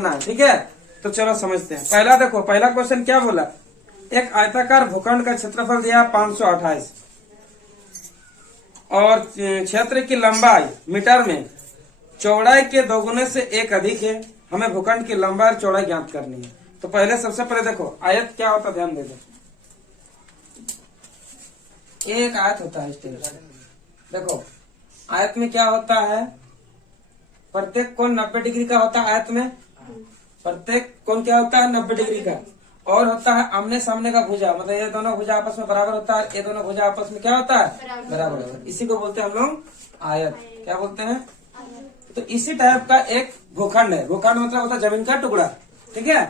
ना, ठीक है। तो चलो समझते हैं। पहला देखो, पहला क्वेश्चन क्या बोला, एक आयताकार भूखंड का क्षेत्रफल दिया 528 और क्षेत्र की लंबाई मीटर में चौड़ाई के दोगुने से एक अधिक है। हमें भूखंड की लंबाई और चौड़ाई ज्ञात करनी है। तो पहले सबसे पहले देखो आयत क्या होता है, ध्यान दे दो। एक आयत होता है इस तरह से। देखो आयत में क्या होता है, प्रत्येक कोण 90 डिग्री का होता है। आयत में प्रत्येक कोण क्या होता है, 90 डिग्री का। और होता है आमने सामने का भुजा, मतलब ये दोनों भुजा आपस में बराबर होता है, ये दोनों भुजा आपस में क्या होता है, बराबर होता है। इसी को बोलते हैं हम लोग आयत। क्या बोलते हैं? तो इसी टाइप का एक भूखंड है। भूखंड मतलब होता है जमीन का टुकड़ा, ठीक है।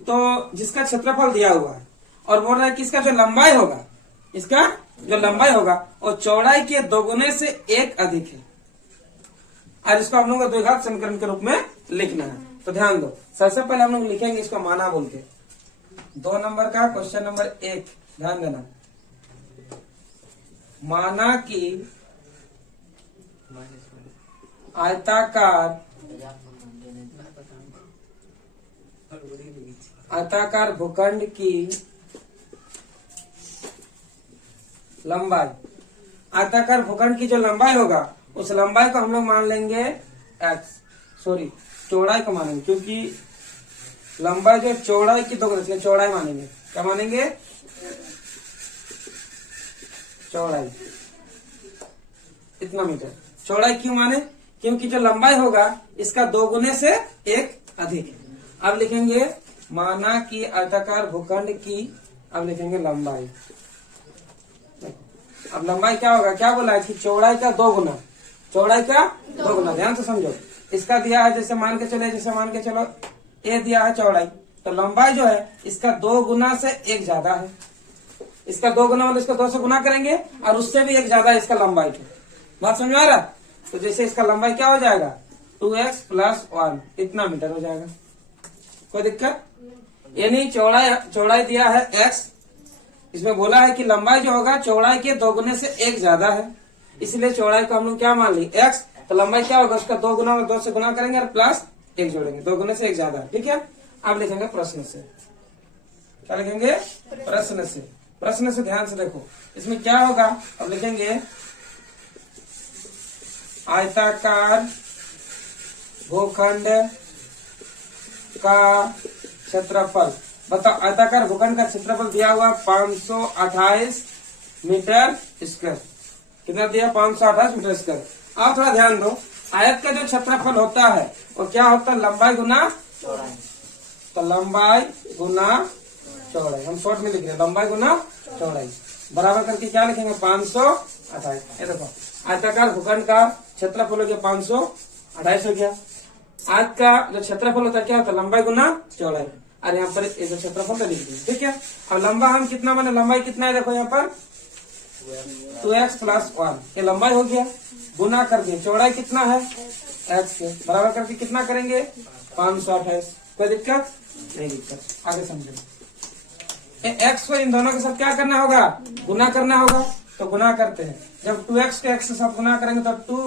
तो जिसका क्षेत्रफल दिया हुआ है और बोल रहा है कि इसका जो लंबाई होगा, इसका जो लंबाई होगा वो चौड़ाई के दोगुने से एक अधिक है। आज इसको हम लोग को द्विघात समीकरण के रूप में लिखना है। तो ध्यान दो, सबसे पहले हम लोग लिखेंगे इसको माना बोल के। 2 नंबर का क्वेश्चन नंबर 1 ध्यान देना। माना कि आयताकार भूखंड की लंबाई, आयताकार भूखंड की जो लंबाई होगा उस लंबाई को हम लोग मान लेंगे चौड़ाई को मानेंगे, क्योंकि लंबाई जो चौड़ाई की दोगुनी, चौड़ाई मानेंगे। क्या मानेंगे? चौड़ाई इतना मीटर। चौड़ाई क्यों माने? क्योंकि जो लंबाई होगा इसका दोगुने से एक अधिक है। अब लिखेंगे माना कि आयताकार भूखंड की, अब लिखेंगे लंबाई। अब लंबाई क्या होगा, क्या बोला है कि चौड़ाई का 2 गुना, चौड़ाई का 2 गुना। ध्यान से समझो, इसका दिया है जैसे मान के चलो ए दिया है चौड़ाई, तो लंबाई जो है इसका 2 गुना से एक ज्यादा है। इसका 2 गुना मतलब इसका 2 से गुना करेंगे और उससे भी एक ज्यादा इसका लंबाई है। बात समझ में आ रहा? तो जैसे इसका लंबाई क्या हो जाएगा, 2x + 1 इतना मीटर हो जाएगा। कोई दिक्कत? यानी चौड़ाई दिया है x, इसमें बोला है कि लंबाई जो होगा चौड़ाई के 2 गुने से एक ज्यादा है, इसलिए चौड़ाई को हम लोग क्या मान ली, x। तो लंबाई क्या होगा, उसका 2 गुना में 2 से गुना करेंगे और प्लस 1 जोड़ेंगे, 2 गुने से एक ज्यादा, ठीक है। अब लिखेंगे प्रश्न से। क्या लिखेंगे? प्रश्न से। प्रश्न से ध्यान से देखो, इसमें क्या होगा। अब लिखेंगे आयताकार भूखंड का क्षेत्रफल। बताओ आयताकार भूखंड का क्षेत्रफल दिया हुआ 528 मीटर स्क्वायर। कितना दिया? 528 मीटर स्क्वायर। आप थोड़ा ध्यान दो, आयत का जो क्षेत्रफल होता है वो क्या होता है, लंबाई गुना चौड़ाई। तो लंबाई गुना चौड़ाई, हम शॉर्ट में लिख रहे हैं, लंबाई गुना चौड़ाई बराबर करके क्या लिखेंगे, 528। ये देखो आयताकार भूखंड का क्षेत्रफल हो गया 528 हो गया। आयत का जो क्षेत्रफल होता है क्या होता है, लंबाई गुना चौड़ाई। और यहाँ पर जो क्षेत्रफल तो लिख दिया, ठीक है। अब लंबा हम कितना माने, लंबाई कितना है, देखो यहाँ पर 2x + 1 ये लंबाई हो गया, गुना कर दिए चौड़ाई कितना है x से, बराबर करके कितना करेंगे 528। कोई दिक्कत? नहीं दिक्कत। आगे समझो, x को इन दोनों के साथ क्या करना होगा, गुना करना होगा। तो गुना करते हैं, जब 2x के x के साथ गुना करेंगे तो 2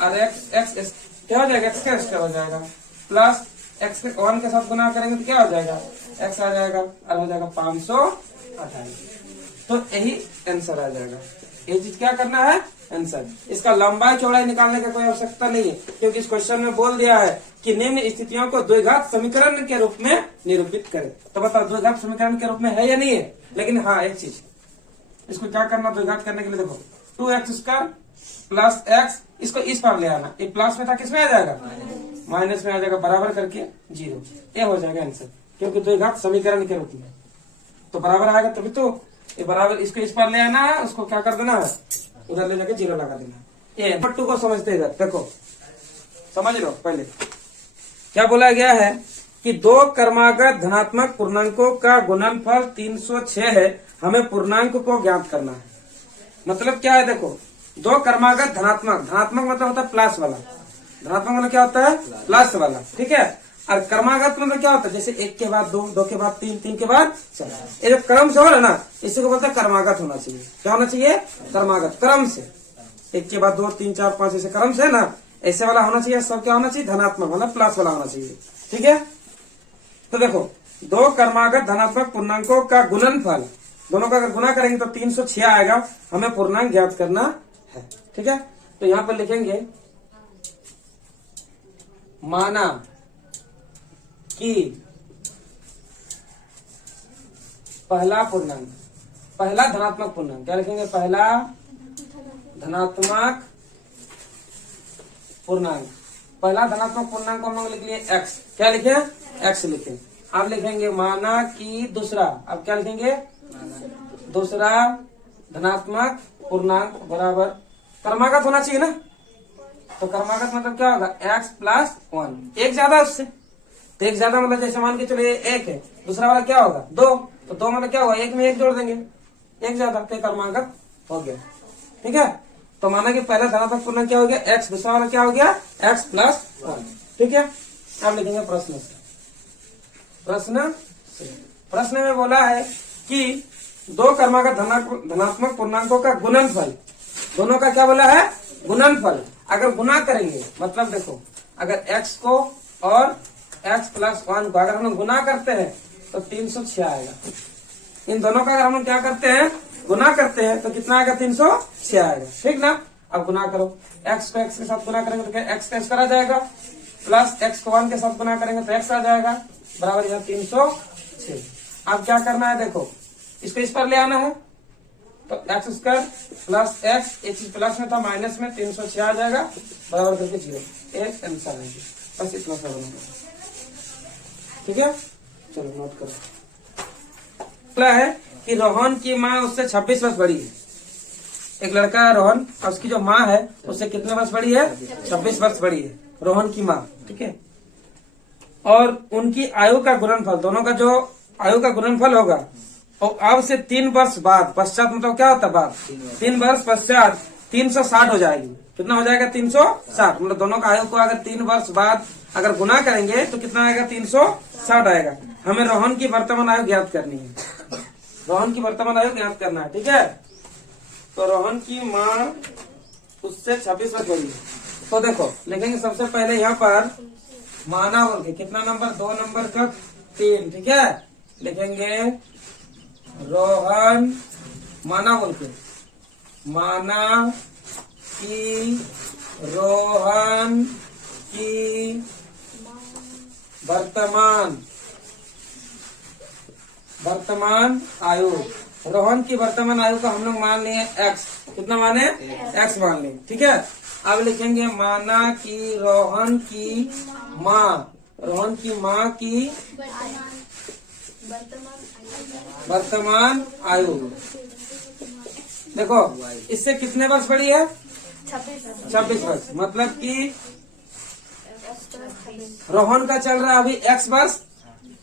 और x क्या हो जाएगा, x का स्क्वायर हो जाएगा, प्लस x के 1 के साथ गुना करेंगे तो क्या हो जाएगा, x आ जाएगा और हो जाएगा 528। तो यही आंसर आ जाएगा। ये चीज क्या करना है, आंसर। इसका लंबाई चौड़ाई निकालने की कोई आवश्यकता नहीं है, क्योंकि इस क्वेश्चन में बोल दिया है कि निम्न स्थितियों को द्विघात समीकरण के रूप में निरूपित करें। तो बताओ द्विघात समीकरण के रूप में है या नहीं है? लेकिन हाँ एक चीज, इसको क्या करना द्विघात करने के लिए, देखो 2x² + x, इसको इस पर ले आना, ये प्लस में था किसमें आ जाएगा, माइनस में आ जाएगा, बराबर करके 0। ये हो जाएगा आंसर, क्योंकि द्विघात समीकरण के रूप में। तो बराबर आएगा तभी तो ये बराबर, इसको इस पर ले आना है, उसको क्या कर देना है, उधर ले जाके 0 लगा देना। ये नंबर 2 को समझते इधर देखो, समझ लो। पहले क्या बोला गया है कि 2 क्रमागत धनात्मक पूर्णांकों का गुणनफल 306 है, हमें पूर्णांक को ज्ञात करना है। मतलब क्या है, देखो 2 क्रमागत धनात्मक मतलब होता है प्लस वाला, धनात्मक मतलब क्या होता है, प्लस वाला, ठीक है। और क्रमागत मतलब क्या होता है, जैसे 1 के बाद 2, 2 के बाद 3, 3 के बाद 4, ये जो क्रम से हो रहा है ना, इसी को बोलते हैं क्रमागत होना चाहिए। क्या होना चाहिए, क्रमागत, क्रम से 1 के बाद 2, 3, 4, 5 ऐसे क्रम से है ना, ऐसे वाला होना चाहिए। सब क्या होना चाहिए, धनात्मक मतलब प्लस वाला होना चाहिए। ठीक है। तो देखो, दो क्रमागत धनात्मक पूर्णांकों का गुणनफल, दोनों का अगर गुना करेंगे तो 306 आएगा। हमें पूर्णांक ज्ञात करना है। ठीक है, तो यहां पर लिखेंगे माना कि पहला पूर्णांक, पहला धनात्मक पूर्णांक, क्या लिखेंगे, पहला धनात्मक पूर्णांक, पहला धनात्मक पूर्णांक को हम लोग लिख लिए x, क्या लिखे, x लिखे। अब लिखेंगे माना कि दूसरा, अब क्या लिखेंगे, दूसरा धनात्मक पूर्णांक बराबर, क्रमागत होना चाहिए ना, तो क्रमागत मतलब क्या होगा, x प्लस 1, एक ज्यादा उससे, तो एक ज्यादा मतलब जैसे मान के चलो ये 1 है, दूसरा वाला क्या होगा 2, तो 2 मतलब क्या होगा, एक में 1 जोड़ देंगे, एक ज्यादा, तो क्रमागत हो गया। ठीक है, तो माना कि पहला धनात्मक पूर्णांक क्या हो गया x, दूसरा वाला क्या हो गया x प्लस 1। ठीक है, अब लिखेंगे प्रश्न से, प्रश्न में बोला है कि दो क्रमागत धनात्मक पूर्णांकों का गुणनफल, दोनों का क्या बोला है, गुणनफल। अगर गुना करेंगे मतलब देखो, अगर x को और x प्लस 1 को अगर हम गुना करते हैं तो 306 आएगा। इन दोनों का अगर हम क्या करते हैं, गुना करते हैं तो कितना आएगा, 306 आएगा। ठीक ना, अब गुना करो, x को x के साथ गुना करेंगे तो क्या x का स्क्वायर आ जाएगा, प्लस x को 1 के साथ गुना करेंगे तो x आ जाएगा, बराबर यहाँ 306। अब क्या करना है, देखो इसको इस पर ले आना है, तो x स्क्वायर प्लस x, एक चीज प्लस में था माइनस में, 306 आ जाएगा, बराबर करके 0, एक आंसर आएगी। बस इतना सा बना, ठीक है। चलो नोट करो, अगला है कि रोहन की माँ उससे 26 वर्ष बड़ी है। एक लड़का है रोहन, और उसकी जो माँ है उससे कितने वर्ष बड़ी है, 26 वर्ष बड़ी है रोहन की माँ। ठीक है, और उनकी आयु का गुणनफल, दोनों का जो आयु का गुणनफल होगा, और अब से 3 वर्ष बाद, पश्चात मतलब क्या होता है बाद, 3 वर्ष पश्चात 360 हो जाएगी। कितना हो जाएगा, 360, मतलब दोनों का आयु को अगर 3 वर्ष बाद अगर गुना करेंगे तो कितना आएगा, 360 आएगा। हमें रोहन की वर्तमान आयु ज्ञात करनी है, रोहन की वर्तमान आयु ज्ञात करना है। ठीक है, तो रोहन की माँ उससे 26 वर्ष बड़ी है। तो देखो लिखेंगे सबसे पहले यहाँ पर माना बोल के, कितना नंबर, 2 नंबर का 3। ठीक है, लिखेंगे रोहन, माना बोल के, माना कि रोहन की वर्तमान आयु, रोहन की वर्तमान आयु का हम लोग मान लिए x, कितना माने, x मान लिए। ठीक है, अब लिखेंगे माना कि रोहन की माँ की वर्तमान आयु, देखो इससे कितने वर्ष बड़ी है, 26 वर्ष, मतलब कि रोहन का चल रहा है अभी x वर्ष,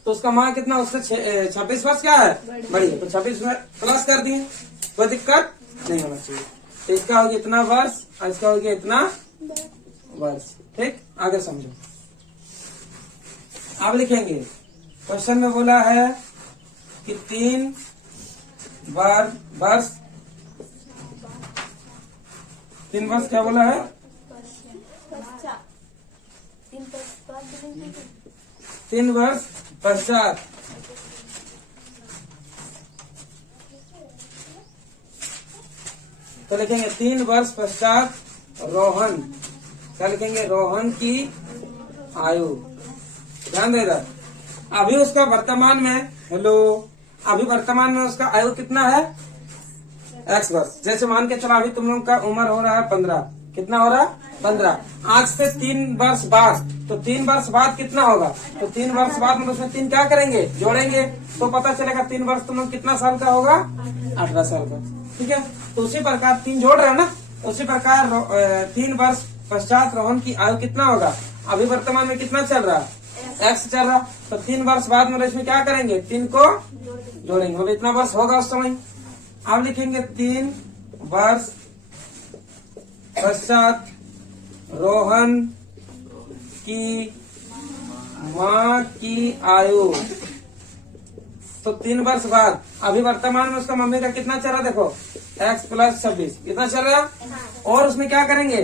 तो उसका माँ कितना, उससे 26 वर्ष क्या है, बड़ी है, तो 26 प्लस कर दिए, कोई दिक्कत नहीं होना चाहिए। तो इसका हो गया इतना वर्ष और इसका हो गया इतना वर्ष। ठीक, आगे समझो। अब लिखेंगे, क्वेश्चन में बोला है कि 3 वर्ष, 3 वर्ष क्या बोला है, 3 वर्ष पश्चात तो लिखेंगे 3 वर्ष पश्चात रोहन, क्या लिखेंगे, रोहन की आयु। ध्यान देगा, अभी उसका वर्तमान में, हेलो, अभी वर्तमान में उसका आयु कितना है, x वर्ष। जैसे मान के चलो अभी तुम लोग का उम्र हो रहा है 15, कितना हो रहा है, 15। आज से 3 वर्ष बाद, तो 3 वर्ष बाद कितना होगा, तो 3 वर्ष बाद मतलब उसमें 3 क्या करेंगे, जोड़ेंगे, तो पता चलेगा 3 वर्ष तुम लोग कितना साल का होगा, 18 साल का। ठीक है, तो उसी प्रकार 3 जोड़ रहे हो ना, उसी प्रकार 3 वर्ष पश्चात रोहन की आयु कितना होगा, अभी वर्तमान में कितना चल रहा है, x चल रहा, तो 3 वर्ष बाद में इसमें क्या करेंगे, 3 को जोड़ेंगे, मतलब इतना वर्ष होगा उस समय। अब लिखेंगे 3 वर्ष पश्चात रोहन की माँ की आयु, तो 3 वर्ष बाद, अभी वर्तमान में उसका मम्मी का कितना चल रहा, देखो x प्लस 26 कितना चल रहा, और उसमें क्या करेंगे,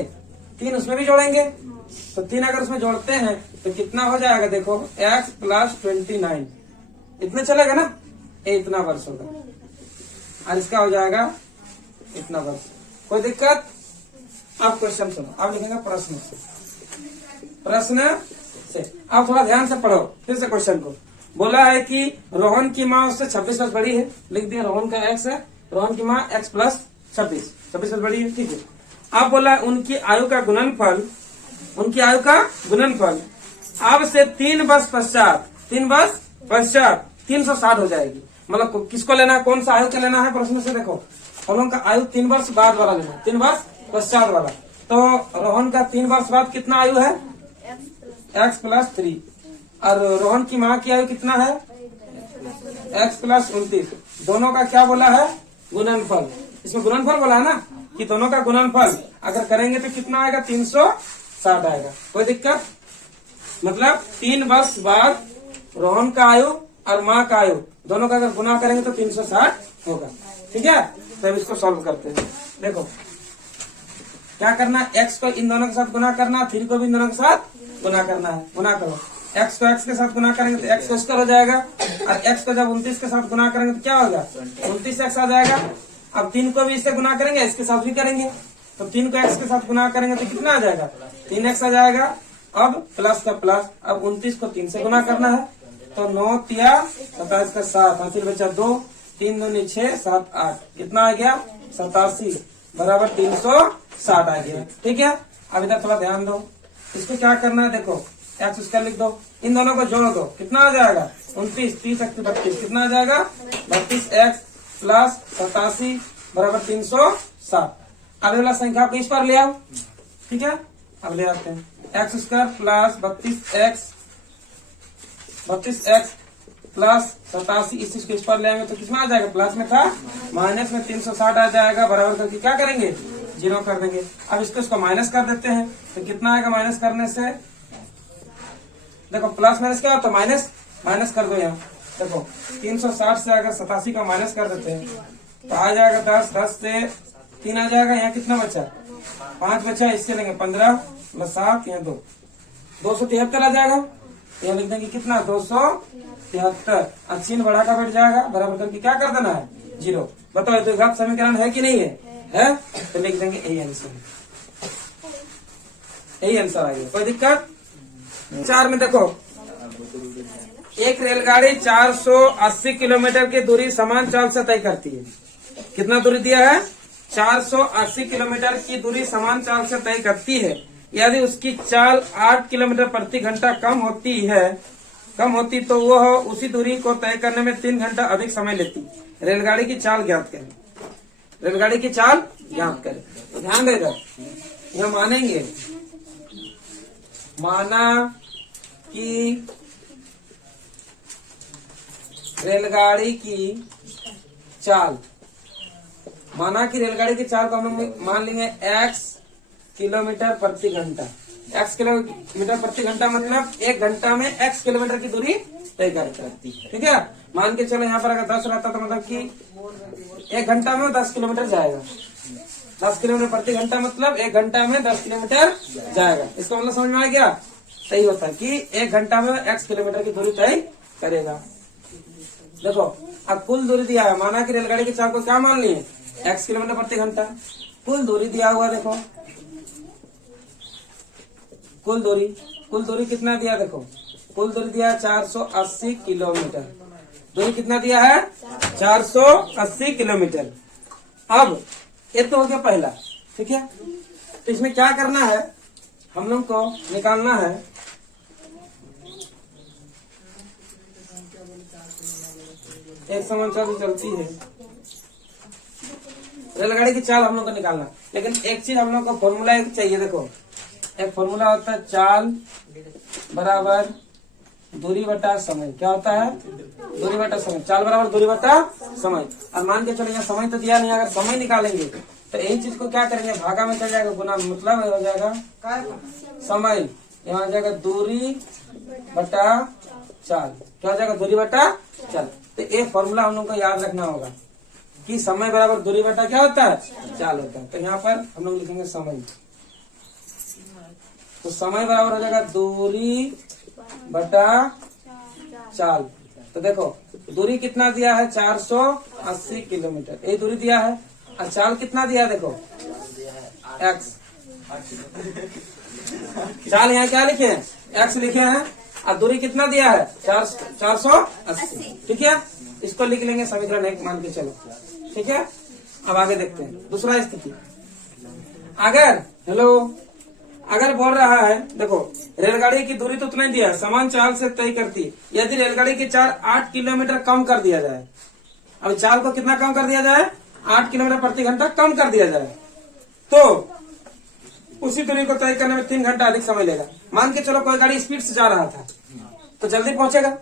3 उसमें भी जोड़ेंगे, तो 3 अगर उसमें जोड़ते हैं तो कितना हो जाएगा देखो, x प्लस 29, इतने चलेगा ना, ये इतना वर्ष होगा, और इसका हो जाएगा इतना वर्ष। कोई दिक्कत? आप क्वेश्चन सुनो, आप लिखेंगे प्रश्न से, प्रश्न से। आप थोड़ा ध्यान से पढ़ो फिर से क्वेश्चन को। बोला है कि रोहन की माँ उससे 26 वर्ष बड़ी है, लिख दिया रोहन का x है, रोहन की माँ x प्लस 26 वर्ष बड़ी है, ठीक है। आप बोला उनकी आयु का गुणनफल, उनकी आयु का गुणनफल अब से 3 वर्ष पश्चात, 3 वर्ष पश्चात 360 हो जाएगी। मतलब किसको लेना है, कौन सा आयु का लेना है, प्रश्न से देखो। रोहन का आयु 3 वर्ष बाद वाला लेना, 3 वर्ष पश्चात वाला। तो रोहन का 3 वर्ष बाद कितना आयु है, x प्लस 3, और रोहन की माँ की आयु कितना है, x प्लस 29। दोनों का क्या बोला है, गुणनफल। इसमें गुणनफल बोला है ना, कि दोनों का गुणनफल अगर करेंगे तो कितना आएगा, 360 आएगा। कोई दिक्कत? मतलब 3 वर्ष बाद रोहन का आयु और माँ का आयु दोनों का अगर गुना करेंगे तो 360 होगा, ठीक है। तब इसको सॉल्व करते हैं। देखो क्या करना है, x को इन दोनों के साथ गुना करना, 3 को भी इन दोनों के साथ गुना करना है। गुना करो, x को x के साथ गुना करेंगे तो x स्क्वायर हो जाएगा, और x को जब 29 के साथ गुना करेंगे तो क्या होगा, 29x आ जाएगा। अब 3 को भी इससे गुना करेंगे, इसके साथ भी करेंगे, तो 3 को x के साथ गुना करेंगे तो कितना आ जाएगा, 3x आ जाएगा। अब प्लस का प्लस, अब 29 को 3 से गुना करना है, तो 9 तिया 27 का 7, फिर बचा 2, 3 दूनी 6, 7 8, कितना आ गया 87 बराबर 360 आ गया, ठीक है। अब इधर थोड़ा ध्यान दो, इसको क्या करना है, देखो x स्क्वायर लिख दो, इन दोनों को जोड़ दो, कितना आ जाएगा 29, 30 32, कितना आ जाएगा 32x प्लस 87 बराबर 360। अब वाला संख्या को इस पर ले आओ, ठीक है। अब ले आते हैं, x square plus 32x plus 87, इस चीज को इस पर ले आएंगे तो कितना आ जाएगा, प्लस में था माइनस में 360 आ जाएगा, बराबर करके क्या करेंगे, 0 कर देंगे। अब इसको माइनस कर देते हैं तो कितना आएगा, माइनस करने से देखो प्लस माइनस क्या होता है, माइनस, माइनस कर दो यहाँ। देखो 360 से अगर 87 का माइनस कर देते हैं तो आ जाएगा 10, 10 से 3 आ जाएगा, यहाँ कितना बचा 5 बचा, इससे लेंगे 15 प्लस 7, यहाँ 2, 273 आ जाएगा। यहाँ लिख देंगे कितना 273, और चिन्ह बढ़ा का बैठ जाएगा, बराबर करके क्या कर देना है 0। बताओ ये तो घात समीकरण है कि नहीं है? तो लिख देंगे यही आंसर, यही आंसर आ गया। कोई दिक्कत? 4 में देखो, एक रेलगाड़ी 480 किलोमीटर की दूरी समान चाल से तय करती है। कितना दूरी दिया है, 480 किलोमीटर की दूरी समान चाल से तय करती है। यदि उसकी चाल 8 किलोमीटर प्रति घंटा कम होती तो वह उसी दूरी को तय करने में 3 घंटा अधिक समय लेती। रेलगाड़ी की चाल ज्ञात करें, रेलगाड़ी की चाल ज्ञात करें। तो ध्यान देगा, यह मानेंगे, माना कि रेलगाड़ी की चाल, माना कि रेलगाड़ी की चाल को हम लोग मान लेंगे x किलोमीटर प्रति घंटा। x किलोमीटर प्रति घंटा मतलब 1 घंटा में x किलोमीटर की दूरी तय करती है, ठीक है। मान के चलो यहाँ पर अगर 10 रहता तो मतलब कि 1 घंटा में 10 किलोमीटर जाएगा। 10 किलोमीटर प्रति घंटा मतलब 1 घंटा में 10 किलोमीटर जाएगा। इसका मतलब समझ में आ गया? सही होता है कि 1 घंटा में x किलोमीटर की दूरी तय करेगा। देखो अब कुल दूरी दिया है, माना कि रेलगाड़ी की चाल को क्या मान लिए, x किलोमीटर प्रति घंटा। कुल दूरी दिया हुआ, देखो कुल दूरी कितना दिया, देखो कुल दूरी दिया है 480 किलोमीटर। दूरी कितना दिया है, 480 किलोमीटर। अब ये तो हो गया पहला, ठीक है। तो इसमें क्या करना है, हम लोग को निकालना है एक समस्या भी चलती है, रेलगाड़ी की चाल हम लोग को निकालना। लेकिन एक चीज हम लोग को फॉर्मूला एक चाहिए। देखो एक फॉर्मूला होता है चाल बराबर दूरी बटा समय। क्या होता है, दूरी बटा समय। चाल बराबर दूरी बटा समय। और मान के चलो यहाँ समय तो दिया नहीं, अगर समय निकालेंगे तो यही चीज को क्या करेंगे, भागा में चल जाएगा, गुना मतलब हो जाएगा समय। यहाँ आ जाएगा दूरी बटा चाल। क्या हो जाएगा, दूरी बटा चाल। तो ये फॉर्मूला हम लोग को याद रखना होगा कि समय बराबर दूरी बटा क्या होता है, चाल होता है। तो यहाँ पर हम लोग लिखेंगे समय। तो समय बराबर हो जाएगा दूरी बटा चाल। तो देखो दूरी कितना दिया है 480 किलोमीटर, ये दूरी दिया है। और चाल कितना दिया है देखो x। चाल यहाँ क्या लिखे हैं x लिखे हैं, और दूरी कितना दिया है 480। ठीक है, इसको लिख लेंगे समीकरण 1 मान के चलो। ठीक है, अब आगे देखते हैं दूसरा स्थिति। अगर बोल रहा है देखो रेलगाड़ी की दूरी तो उतना ही दिया है, समान चाल से तय करती है। यदि रेलगाड़ी की चाल 8 किलोमीटर कम कर दिया जाए, अब चाल को कितना कम कर दिया जाए 8 किलोमीटर प्रति घंटा कम कर दिया जाए, तो उसी दूरी को तय करने में 3 घंटा अधिक समय लेगा। मान के चलो कोई गाड़ी स्पीड से जा रहा था तो जल्दी पहुंचेगा,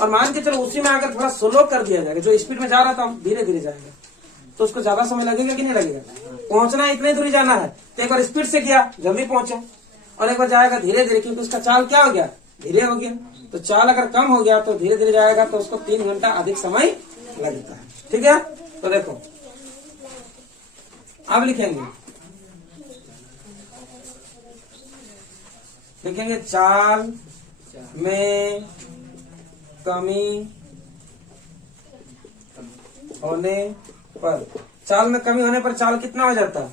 और मान के चलो उसी में अगर थोड़ा स्लो कर दिया जाएगा, जो स्पीड में जा रहा था धीरे धीरे जाएगा, तो उसको ज्यादा समय लगेगा कि नहीं लगेगा। पहुंचना इतनी दूरी जाना है तो एक बार स्पीड से किया जल्दी पहुंचा, और एक बार जाएगा धीरे धीरे, क्योंकि उसका चाल क्या हो गया धीरे हो गया। तो चाल अगर कम हो गया तो धीरे धीरे जाएगा, तो उसको 3 घंटा अधिक समय लगता है। ठीक है, तो देखो अब लिखेंगे चाल में कमी होने पर, चाल में कमी होने पर चाल कितना हो जाता है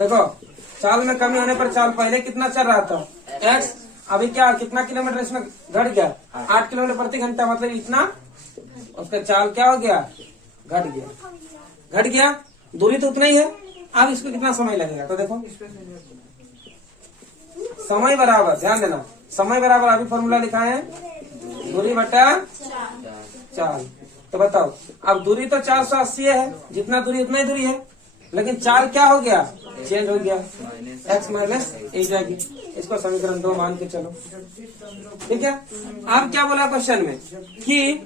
देखो, चाल में कमी होने पर चाल पहले कितना चल रहा था x, अभी क्या कितना किलोमीटर इसमें घट गया 8 किलोमीटर प्रति घंटा, मतलब इतना उसका चाल क्या हो गया घट गया। दूरी तो उतना ही है, अब इसको कितना समय लगेगा। तो देखो समय बराबर, ध्यान देना, समय बराबर अभी फॉर्मूला लिखा है दूरी बटा चाल। तो बताओ अब दूरी तो 480 है, जितना दूरी उतना ही दूरी है, लेकिन चाल क्या हो गया चेंज हो गया, x माइनस 8 जाएगी। इसको समीकरण 2 मान के चलो। ठीक है, अब क्या बोला क्वेश्चन में कि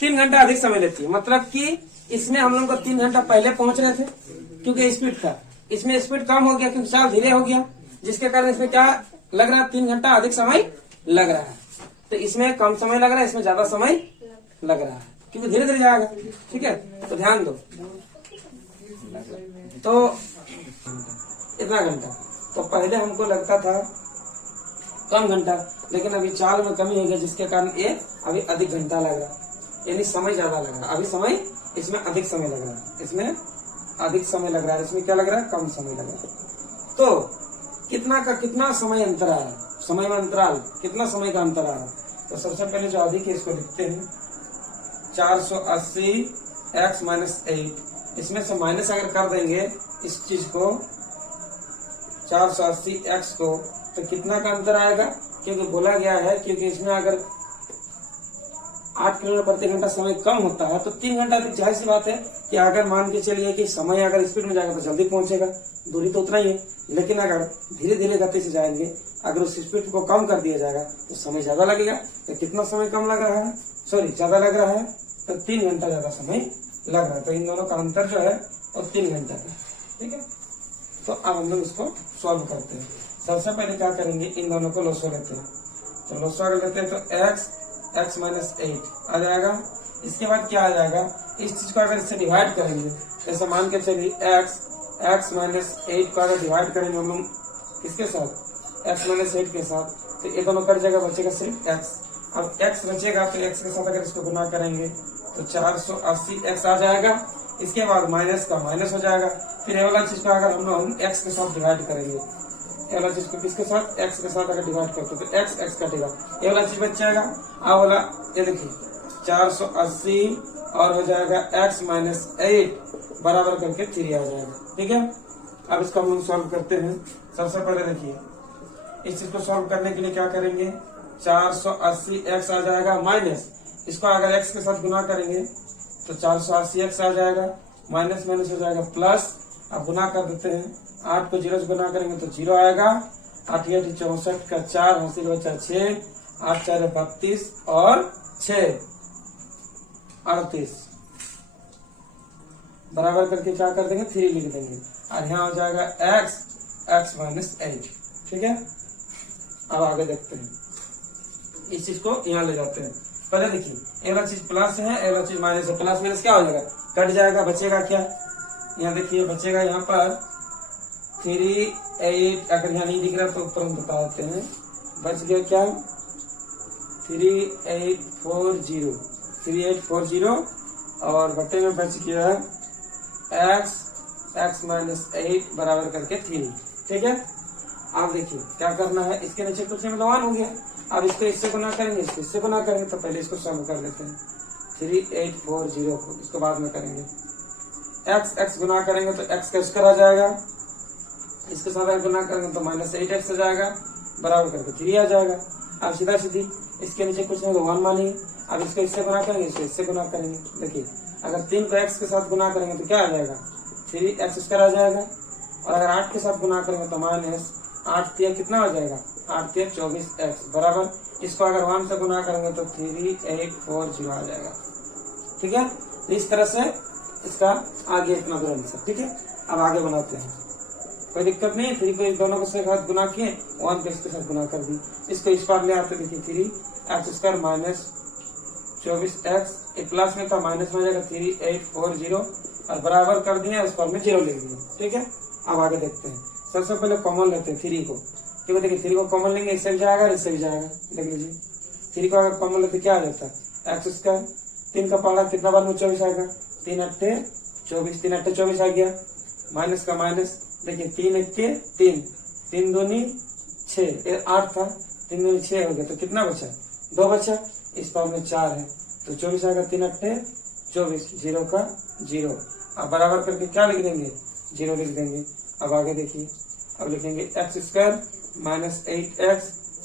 3 घंटा अधिक समय लेती है, मतलब कि इसमें हम लोग को 3 घंटा पहले पहुंच रहे थे क्योंकि स्पीड था, इसमें स्पीड कम हो गया क्योंकि चाल धीरे हो गया, जिसके कारण इसमें क्या लग रहा है 3 घंटा अधिक समय लग रहा है। तो इसमें कम समय लग रहा है, इसमें ज्यादा समय लग रहा है क्योंकि धीरे धीरे जाएगा। ठीक है, तो ध्यान दो, तो इतना घंटा तो पहले हमको लगता था कम घंटा, लेकिन अभी चाल में कमी हो गई, जिसके कारण ये अभी अधिक घंटा लग रहा है, यानी समय ज्यादा लग रहा है। अभी समय इसमें अधिक समय लग रहा है, इसमें अधिक समय लग रहा है, इसमें क्या लग रहा है कम समय लग रहा है। तो कितना समय अंतर आ रहा है, समय में अंतराल कितना समय का अंतर आ रहा है। तो सबसे पहले जो अधिक है इसको लिखते हैं 480 x माइनस 8, इसमें से माइनस अगर कर देंगे इस चीज को 480 x को, तो कितना का अंतर आएगा, क्योंकि बोला गया है क्योंकि इसमें अगर 8 किलोमीटर प्रति घंटा समय कम होता है तो 3 घंटा तो जाहिर सी बात है कि अगर मान के चलिए कि समय अगर स्पीड में जाएगा तो जल्दी पहुंचेगा, दूरी तो उतना ही है, लेकिन अगर धीरे धीरे गति से जाएंगे, अगर उस स्पीड को कम कर दिया जाएगा तो समय ज्यादा लगेगा। तो कितना समय कम लग रहा है, सॉरी ज्यादा लग रहा है, तो 3 घंटा ज्यादा समय लग रहा है। तो इन दोनों का अंतर जो है वो 3 घंटा है। ठीक है, तो अब हम लोग इसको सॉल्व करते हैं। सबसे पहले क्या करेंगे, इन दोनों को लोसो लेते हैं। तो लोसो अगर लेते हैं तो x माइनस 8 आ जाएगा। इसके बाद क्या आ जाएगा, इस चीज को अगर इससे डिवाइड करेंगे, जैसे मान के चलिए x माइनस 8 को अगर डिवाइड करेंगे हम लोग किसके साथ, x माइनस 8 के साथ, तो ये दोनों कट जाएगा, बचेगा सिर्फ x। अब x बचेगा तो x के साथ अगर इसको गुना करेंगे तो 480 x आ जाएगा। इसके बाद माइनस का माइनस हो जाएगा, फिर ये वाला चीज को अगर हम लोग x के साथ डिवाइड करेंगे, ये वाला चीज को किसके साथ, x के साथ अगर डिवाइड करते तो x कटेगा, ये वाला चीज बच जाएगा। अब वाला ये देखिए 480 और हो जाएगा x माइनस 8 बराबर करके 3 आ जाएगा। ठीक है, अब इसको हम लोग सॉल्व करते हैं। सबसे पहले देखिए इस चीज को सॉल्व करने के लिए क्या करेंगे, 480 x आ जाएगा माइनस, इसको अगर x के साथ गुना करेंगे तो 480 x आ जाएगा, माइनस माइनस हो जाएगा प्लस। अब गुना कर देते हैं, 8 को 0 से गुना करेंगे तो 0 आएगा, 8 8 64 का 4 हासिल बचा 6, 8 4 32 और 6 38 बराबर करके क्या कर देंगे 3 लिख देंगे, और यहाँ हो जाएगा x माइनस 8। ठीक है, अब आगे देखते हैं, इस चीज को यहाँ ले जाते हैं। पहले देखिए ये वाला चीज प्लस है, ये वाला चीज माइनस है, प्लस माइनस क्या हो जाएगा कट जाएगा, बचेगा क्या यहाँ देखिए बचेगा यहाँ पर 3, 8, अगर यहाँ नहीं दिख रहा तो ऊपर हम बता देते हैं। बच गया क्या 3840 और बटे में बच गया x माइनस 8 बराबर करके 3। ठीक है, आप देखिए क्या करना है, इसके नीचे कुछ में 1 हो गया। अब इसको इससे गुना करेंगे, इसको इससे गुना करेंगे, तो पहले इसको सॉल्व कर लेते हैं। 3840 को इसको बाद में करेंगे। x गुना करेंगे तो x का स्क्वायर आ जाएगा, इसके साथ अगर गुना करेंगे तो माइनस 8x आ जाएगा, बराबर करके 3 आ जाएगा। अब सीधा सीधी इसके नीचे कुछ नहीं तो 1 मानेंगे। अब इसको इससे गुना करेंगे, इसको इससे गुना करेंगे। देखिए अगर 3 को x के साथ गुना करेंगे तो क्या आ जाएगा 3x स्क्वायर आ जाएगा, और अगर 8 के साथ गुना करेंगे तो माइनस 8 3 कितना हो जाएगा 8 3 24x बराबर। इसको अगर 1 से गुना करेंगे तो 3840 आ जाएगा। ठीक है, तो इस तरह से इसका आगे इतना दूर आंसर। ठीक है, अब आगे बनाते हैं, कोई दिक्कत नहीं है। 3 को इन दोनों को साथ गुना किए, 1 को इसके साथ गुना कर दी, इसको इस पार ले आते। देखिए 3x square minus 24x, plus में था माइनस में हो जाएगा 3840 और बराबर कर दिया, उस पर में 0 लिख दिया। ठीक है, अब आगे देखते हैं। सबसे पहले कॉमन लेते हैं 3 को। ठीक है, देखिए 3 को कॉमन लेंगे, इससे भी जाएगा इससे भी जाएगा। देख लीजिए 3 को अगर कॉमन लेते क्या आ जाता है x स्क्वायर, 3 का पहाड़ा कितना बार में 24 आएगा, 3 8 24, 3 8 24 आ गया, माइनस का माइनस। देखिए 3 1 3, 3 दूनी 6, 8 था, 3 दूनी 6 हो गया, तो कितना बचा 2 बचा, इस पावर में 4 है तो 24 आएगा। 3 8 24, 0 का 0। अब बराबर करके क्या लिख देंगे 0 लिख देंगे। अब आगे देखिए, अब लिखेंगे x square minus 8x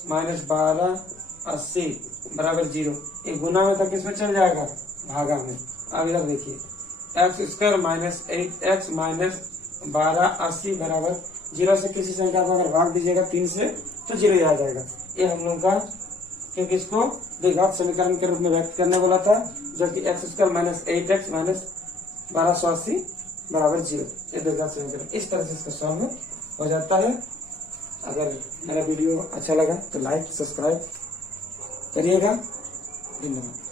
minus 12 80 बराबर 0। एक गुना में था, किसमें चल जाएगा भागा में। अब इधर देखिए x square minus 8x minus 12 80 बराबर 0 से किसी संख्या को अगर भाग दीजिएगा 3 से तो 0 ही आ जाएगा। ये हम लोग का, क्योंकि इसको द्विघात समीकरण के रूप में व्यक्त करने बोला था, जो कि x square minus 8x minus 1280 बराबर 0। ये द्विघात समीकरण इस तरह से इसका सॉल्व हो जाता है। अगर मेरा वीडियो अच्छा लगा तो लाइक सब्सक्राइब करिएगा। धन्यवाद।